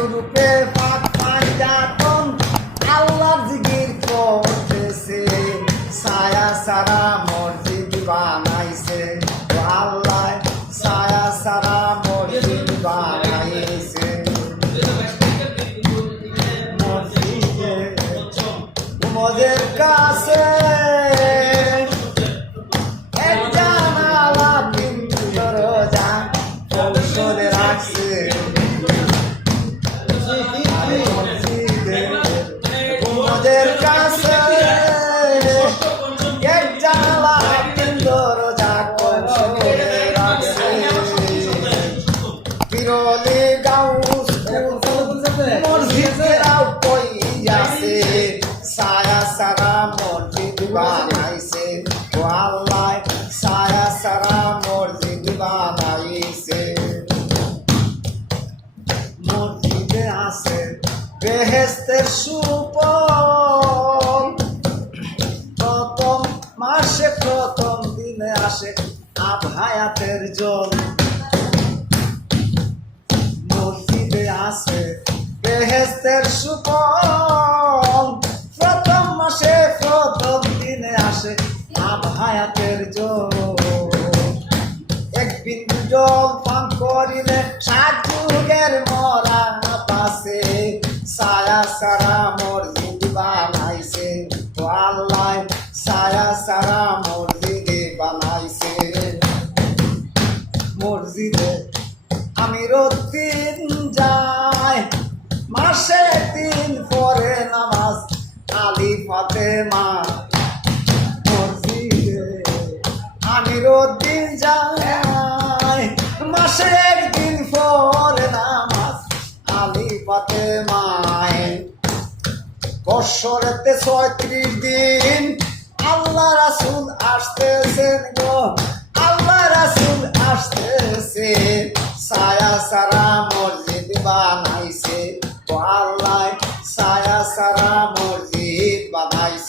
ময়ূরকে পাক পাঞ্জাতন আল্লাহর জিকির করতেছে। ছায়া সারা মসজিদ বানাইছে। আল্লাহ, ছায়া সারা মসজিদ বানাইছে। মসজিদে মদের কাছে মসজিদেরাও আছে বেহেস্তের সুপল প্রথম মাসে প্রথম দিনে আসে আভায়াতের জল মসজিদে আছে বেহেস্তের সুপল প্রথম মাসে, প্রথম দিনে আসে আভায়াতের জল এক বিন্দু জল পান করিলে সাত যুগের মরা পাশে সায়া সারা মসজিদ বানাইছে। আল্লাহ সায়া সারা মসজিদ বানাইছে। মসজিদে আমি রতিন যাই মাসে দিন পরে নামাজ আলি ফাতেমা মসজিদে আমি রতিন যাই মাসে একদিন পরে নামাজ আলি ফাতেমায় বৎসরেতে ছয়ত্রিশ দিন। আল্লাহ রাসুল আসতেছেন গো। আল্লাহ রাসুল আসতেছে